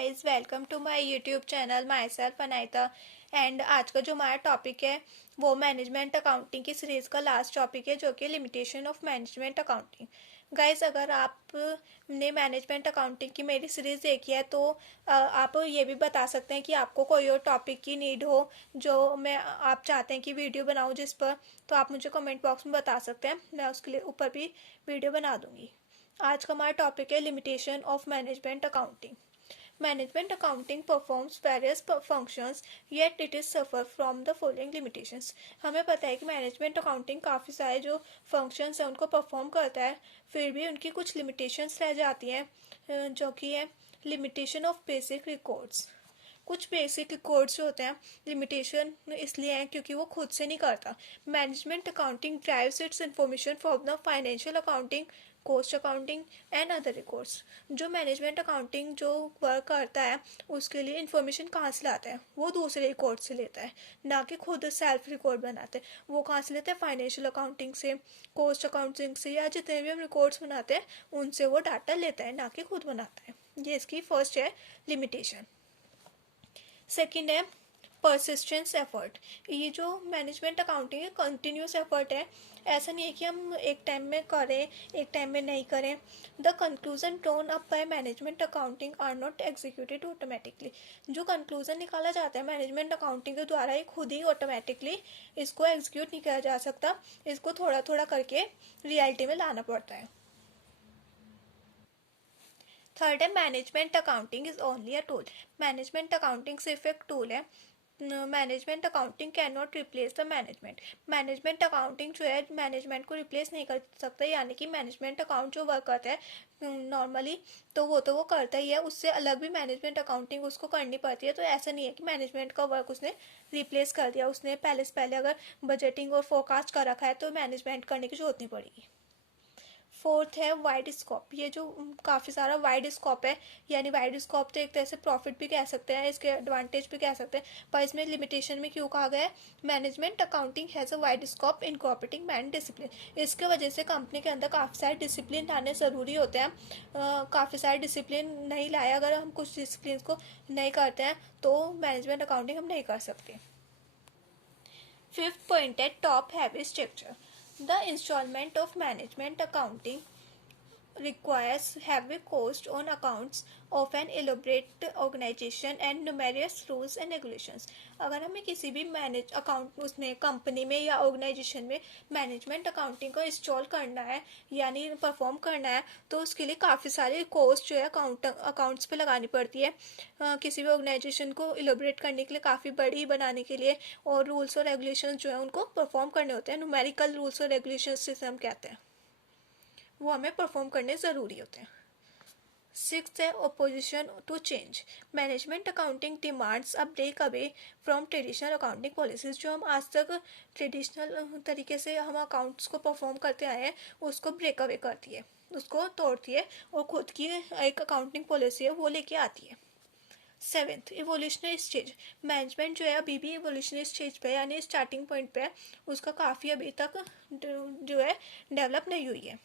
Guys, welcome to my YouTube channel myself Anayata. And आज का जो हमारा टॉपिक है वो मैनेजमेंट अकाउंटिंग की सीरीज़ का लास्ट टॉपिक है, जो कि limitation of management accounting. Guys, अगर आपने मैनेजमेंट अकाउंटिंग की मेरी सीरीज़ देखी है तो आप ये भी बता सकते हैं कि आपको कोई और टॉपिक की नीड हो जो आप चाहते हैं कि वीडियो बनाऊँ जिस पर, तो आप मुझे कमेंट बॉक्स में बता सकते हैं। मैं उसके लिए ऊपर भी वीडियो बना दूँगी। आज का हमारा टॉपिक है limitation of management accounting. Management accounting performs various functions, yet it is suffer from the following limitations। हमें पता है कि मैनेजमेंट अकाउंटिंग काफ़ी सारे जो फंक्शंस हैं उनको परफॉर्म करता है, फिर भी उनकी कुछ लिमिटेशंस रह जाती हैं, जो कि है लिमिटेशन ऑफ बेसिक रिकॉर्ड्स। कुछ बेसिक रिकॉर्ड्स जो होते हैं लिमिटेशन इसलिए हैं क्योंकि वो खुद से नहीं करता। Management accounting drives it's information from the financial accounting, cost accounting and other records. जो मैनेजमेंट अकाउंटिंग जो वर्क करता है उसके लिए इंफॉर्मेशन कहाँ से लाता है, वो दूसरे रिकॉर्ड से लेता है, ना कि खुद सेल्फ रिकॉर्ड बनाते हैं। वो कहाँ से लेते हैं? फाइनेंशियल अकाउंटिंग से, कॉस्ट अकाउंटिंग से, या जितने भी हम रिकॉर्ड्स बनाते हैं उनसे वो डाटा लेता है, ना कि खुद बनाता है। ये इसकी फर्स्ट है लिमिटेशन। सेकेंड है परसिस्टेंस एफर्ट। ये जो मैनेजमेंट अकाउंटिंग है कंटिन्यूस एफर्ट है, ऐसा नहीं है कि हम एक टाइम में करें एक टाइम में नहीं करें। The conclusion drawn up by management accounting are not executed automatically. जो कंक्लूजन निकाला जाता है मैनेजमेंट अकाउंटिंग के द्वारा ही खुद ही ऑटोमेटिकली इसको एग्जीक्यूट नहीं किया जा सकता, इसको थोड़ा थोड़ा करके रियलिटी में लाना पड़ता है। थर्ड है management accounting is only a tool. Management accounting सिर्फ एक टूल है। Management accounting can not replace the management. Management accounting जो है मैनेजमेंट को रिप्लेस नहीं कर सकता, यानी कि मैनेजमेंट अकाउंट जो वर्क करता है नॉर्मली तो वो करता ही है, उससे अलग भी मैनेजमेंट अकाउंटिंग उसको करनी पड़ती है। तो ऐसा नहीं है कि मैनेजमेंट का वर्क उसने रिप्लेस कर दिया, उसने पहले से पहले अगर बजटिंग और फोरकास्ट कर रखा है तो मैनेजमेंट करने की जरूरत नहीं पड़ेगी। फोर्थ है वाइड स्कोप। ये जो काफ़ी सारा वाइड स्कोप है, यानी वाइड स्कोप तो एक तरह से प्रॉफिट भी कह सकते हैं, इसके एडवांटेज भी कह सकते हैं, पर इसमें लिमिटेशन में क्यों कहा गया है? Management accounting has a wide scope in cooperating man discipline. इसके वजह से कंपनी के अंदर काफ़ी सारे डिसिप्लिन लाने ज़रूरी होते हैं। काफ़ी सारे डिसिप्लिन नहीं लाए, अगर हम कुछ डिसिप्लिन को नहीं करते हैं तो मैनेजमेंट अकाउंटिंग हम नहीं कर सकते। फिफ्थ पॉइंट है top heavy structure. The installment of management accounting requires heavy cost on accounts of an elaborate organization and numerous rules and regulations। अगर हमें किसी भी मैनेज अकाउंट उसमें कंपनी में या ऑर्गेनाइजेशन में मैनेजमेंट अकाउंटिंग को इंस्टॉल करना है यानी परफॉर्म करना है तो उसके लिए काफ़ी सारी कॉस्ट जो है अकाउंट्स पे लगानी पड़ती है। किसी भी ऑर्गेनाइजेशन को इलेबोरेट करने के लिए, काफ़ी बड़ी बनाने के लिए, और रूल्स और रेगुलेशंस जो है उनको परफॉर्म करने होते हैं। न्यूमेरिकल रूल्स और रेगुलेशंस जिसे हम कहते हैं वो हमें परफॉर्म करने ज़रूरी होते हैं। सिक्स्थ है opposition to change. Management accounting demands a break away from traditional accounting policies. जो हम आज तक ट्रेडिशनल तरीके से हम अकाउंट्स को परफॉर्म करते आए हैं उसको ब्रेक अवे करती है, उसको तोड़ती है और खुद की एक अकाउंटिंग पॉलिसी है वो लेके आती है। Seventh evolutionary stage. मैनेजमेंट जो है अभी भी इवोल्यूशनरी स्टेज पे यानी स्टार्टिंग पॉइंट पे है, उसका काफ़ी अभी तक जो है डेवलप नहीं हुई है।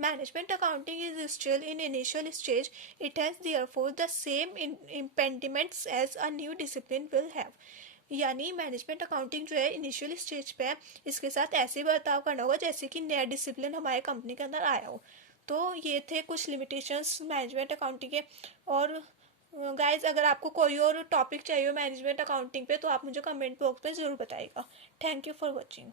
Management accounting is still in initial stage. It has therefore the same impediments as a new discipline will have। यानी मैनेजमेंट अकाउंटिंग जो है इनिशियल स्टेज पे है, इसके साथ ऐसे बर्ताव करना होगा जैसे कि नया डिसिप्लिन हमारे कंपनी के अंदर आया हो। तो ये थे कुछ लिमिटेशंस मैनेजमेंट अकाउंटिंग के। और गाइज, अगर आपको कोई और टॉपिक चाहिए मैनेजमेंट अकाउंटिंग पे तो आप मुझे कमेंट बॉक्स में ज़रूर बताइएगा। Thank you for watching.